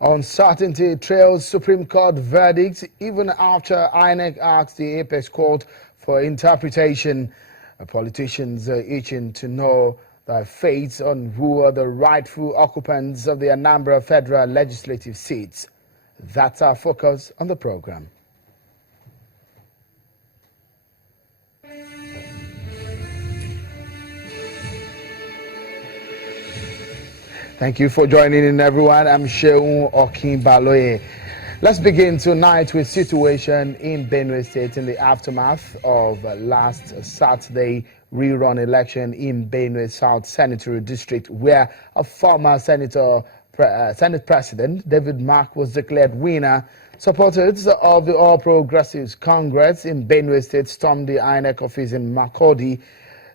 Uncertainty trails Supreme Court verdict even after INEC asked the Apex Court for interpretation. Politicians are itching to know their fates on who are the rightful occupants of the Anambra federal legislative seats. That's our focus on the program. Thank you for joining in, everyone. I'm Sheun Okinbaloye. Let's begin tonight with situation in Benue State in the aftermath of last Saturday rerun election in Benue South Senatorial District, where a former Senate President David Mark was declared winner. Supporters of the All Progressives Congress in Benue State stormed the INEC office in Makurdi,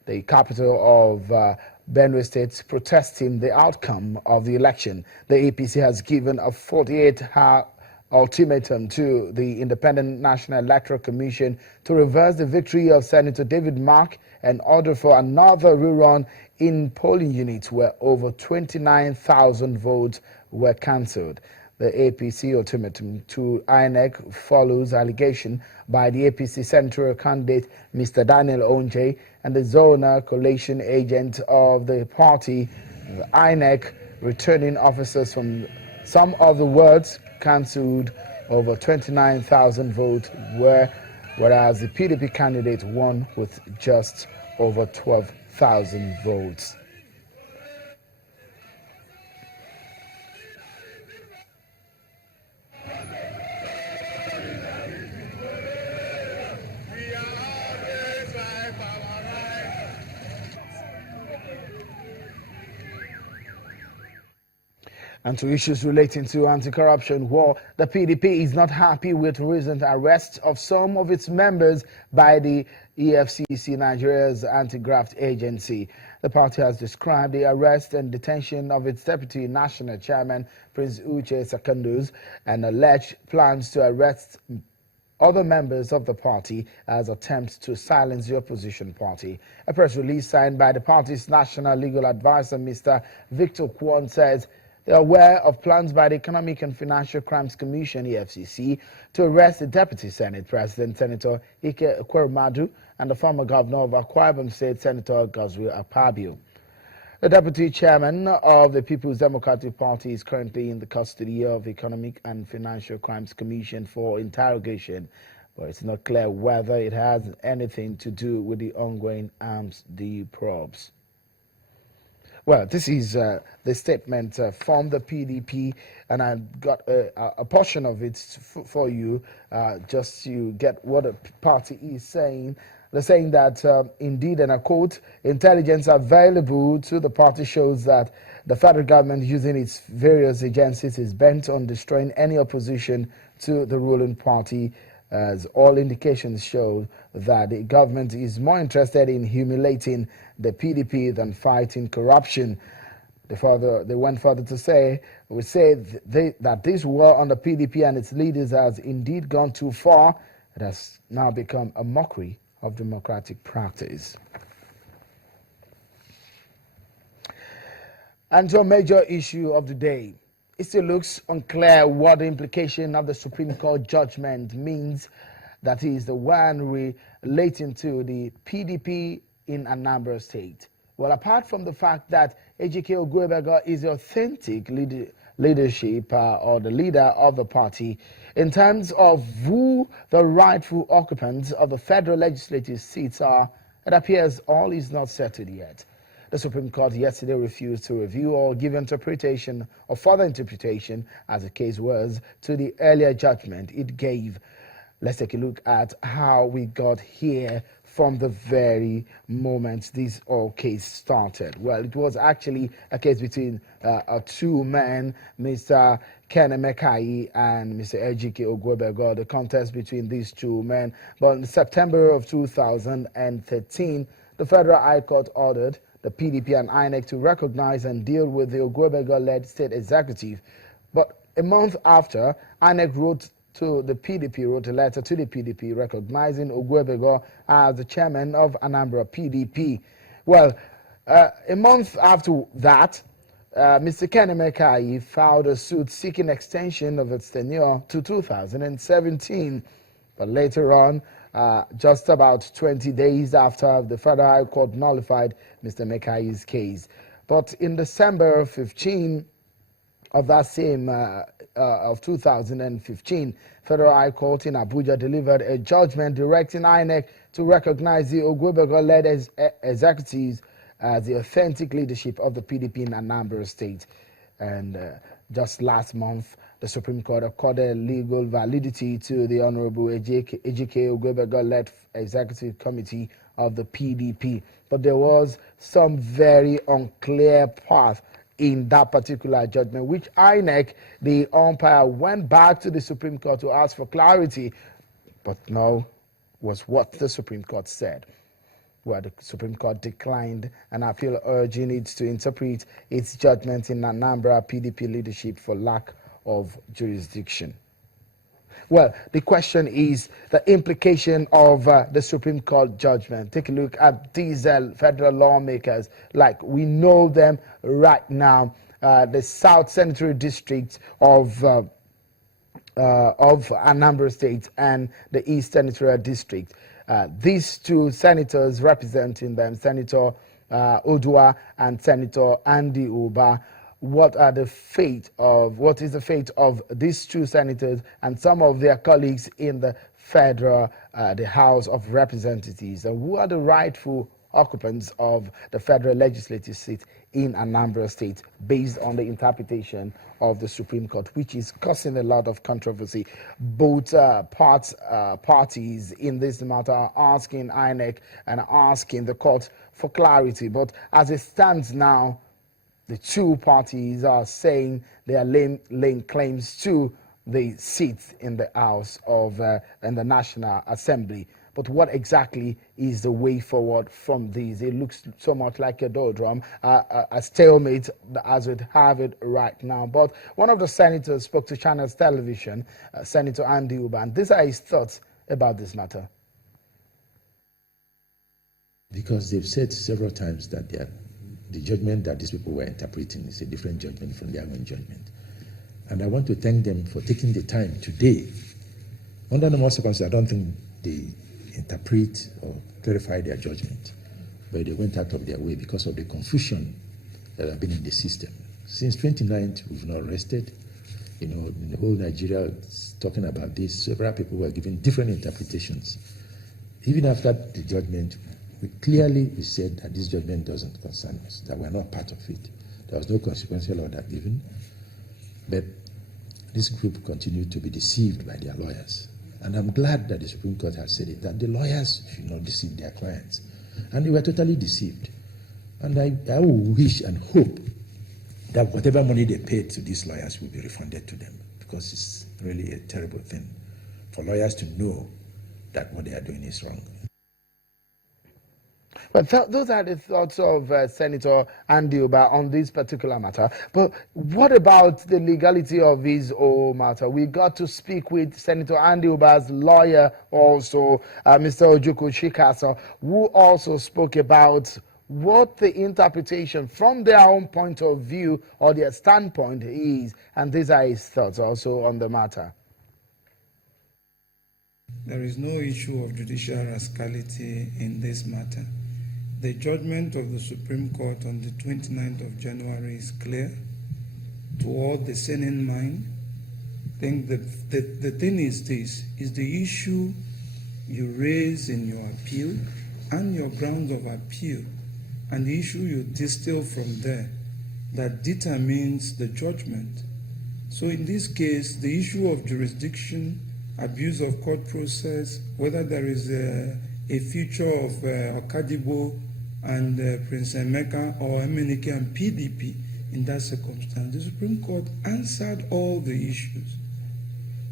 the capital of Benue State, protesting the outcome of the election. The APC has given a 48-hour ultimatum to the Independent National Electoral Commission to reverse the victory of Senator David Mark and order for another rerun in polling units where over 29,000 votes were cancelled. The APC ultimatum to INEC follows allegation by the APC senatorial candidate Mr. Daniel Onje and the zonal coalition agent of the party, the INEC, returning officers from some of the wards cancelled over 29,000 votes, whereas the PDP candidate won with just over 12,000 votes. And to issues relating to anti-corruption war, the PDP is not happy with recent arrests of some of its members by the EFCC, Nigeria's anti-graft agency. The party has described the arrest and detention of its deputy national chairman, Prince Uche Secondus, and alleged plans to arrest other members of the party as attempts to silence the opposition party. A press release signed by the party's national legal advisor, Mr. Victor Kwon, says they are aware of plans by the Economic and Financial Crimes Commission, EFCC, to arrest the Deputy Senate President, Senator Ike Ekweremadu, and the former governor of Akwa Ibom State, Senator Godswill Akpabio. The Deputy Chairman of the People's Democratic Party is currently in the custody of the Economic and Financial Crimes Commission for interrogation, but it's not clear whether it has anything to do with the ongoing arms deal probes. Well, this is the statement from the PDP, and I've got a portion of it for you just to get what the party is saying. They're saying that, indeed, and I quote, intelligence available to the party shows that the federal government, using its various agencies, is bent on destroying any opposition to the ruling party, as all indications show that the government is more interested in humiliating the PDP than fighting corruption. They went further to say, that this war on the PDP and its leaders has indeed gone too far. It has now become a mockery of democratic practice. And to a major issue of the day. It still looks unclear what the implication of the Supreme Court judgment means, that is the one relating to the PDP in Anambra State. Well, apart from the fact that Ejike Ogwebega is the authentic leadership or the leader of the party, in terms of who the rightful occupants of the federal legislative seats are, it appears all is not settled yet. The Supreme Court yesterday refused to review or give interpretation or further interpretation, as the case was, to the earlier judgment it gave. Let's take a look at how we got here from the very moment this whole case started. Well, it was actually a case between two men, Mr. Ken Emekai and Mr. Ejike Ogwebega, the contest between these two men. But in September of 2013, the Federal High Court ordered the PDP and INEC to recognize and deal with the Ogwebega-led state executive. But a month after, INEC wrote a letter to the PDP recognizing Ogwebega as the chairman of Anambra PDP. Well, a month after that, Mr. Kenny Mekai filed a suit seeking extension of its tenure to 2017. But later on, just about 20 days after the Federal High Court nullified Mr. Mekai's case. But in December 15 of that same of 2015, Federal High Court in Abuja delivered a judgment directing INEC to recognize the Ogwebego-led executives as the authentic leadership of the PDP in Anambra State. And just last month, the Supreme Court accorded legal validity to the Honorable Ejike Ogwebego-led Executive Committee of the PDP. But there was some very unclear path in that particular judgment, which INEC, the umpire, went back to the Supreme Court to ask for clarity. But no, was what the Supreme Court said, where the Supreme Court declined an appeal urging it to interpret its judgment in Anambra PDP leadership for lack of jurisdiction. Well, the question is the implication of the Supreme Court judgment. Take a look at these federal lawmakers, like we know them right now. The South Senatorial District of Anambra State and the East Senatorial District. These two senators representing them, Senator Odua and Senator Andy Uba. What is the fate of these two senators and some of their colleagues in the federal, the House of Representatives? And who are the rightful occupants of the federal legislative seat in Anambra State based on the interpretation of the Supreme Court, which is causing a lot of controversy? Both parties in this matter are asking INEC and asking the court for clarity. But as it stands now, the two parties are saying they are laying claims to the seats in the House of in the National Assembly. But what exactly is the way forward from these? It looks so much like a doldrum, a stalemate as we have it right now. But one of the senators spoke to Channels Television, Senator Andy Uba, and these are his thoughts about this matter. Because they've said several times that the judgment that these people were interpreting is a different judgment from their own judgment. And I want to thank them for taking the time today. Under normal circumstances, I don't think they interpret or clarify their judgment, but they went out of their way because of the confusion that have been in the system. Since 29th, we've not rested. You know, in the whole Nigeria is talking about this. Several people were giving different interpretations. Even after the judgment, we said that this judgment doesn't concern us, that we're not part of it. There was no consequential order given, but this group continued to be deceived by their lawyers. And I'm glad that the Supreme Court has said it, that the lawyers should not deceive their clients. And they were totally deceived. And I wish and hope that whatever money they paid to these lawyers will be refunded to them, because it's really a terrible thing for lawyers to know that what they are doing is wrong. But those are the thoughts of Senator Andy Uba on this particular matter. But what about the legality of this whole matter? We got to speak with Senator Andy Uba's lawyer also, Mr. Ojukwu Chikasa, who also spoke about what the interpretation from their own point of view or their standpoint is. And these are his thoughts also on the matter. There is no issue of judicial rascality in this matter. The judgment of the Supreme Court on the 29th of January is clear to all the sane mind. I think the thing is this, is the issue you raise in your appeal and your grounds of appeal and the issue you distill from there that determines the judgment. So in this case, the issue of jurisdiction, abuse of court process, whether there is a future of Okadibo and Prince Emeka or MNK and PDP in that circumstance, the Supreme Court answered all the issues.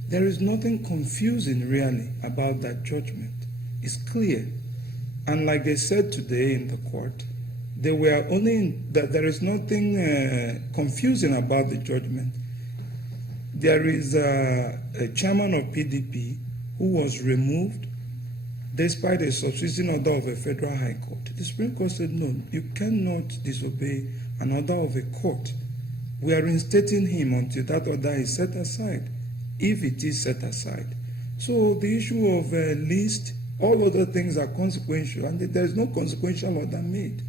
There is nothing confusing really about that judgment. It's clear. And like they said today in the court, there is nothing confusing about the judgment. There is a chairman of PDP who was removed despite a superseding order of a federal high court. The Supreme Court said, no, you cannot disobey an order of a court. We are reinstating him until that order is set aside, if it is set aside. So the issue of list, all other things are consequential, and there is no consequential order made.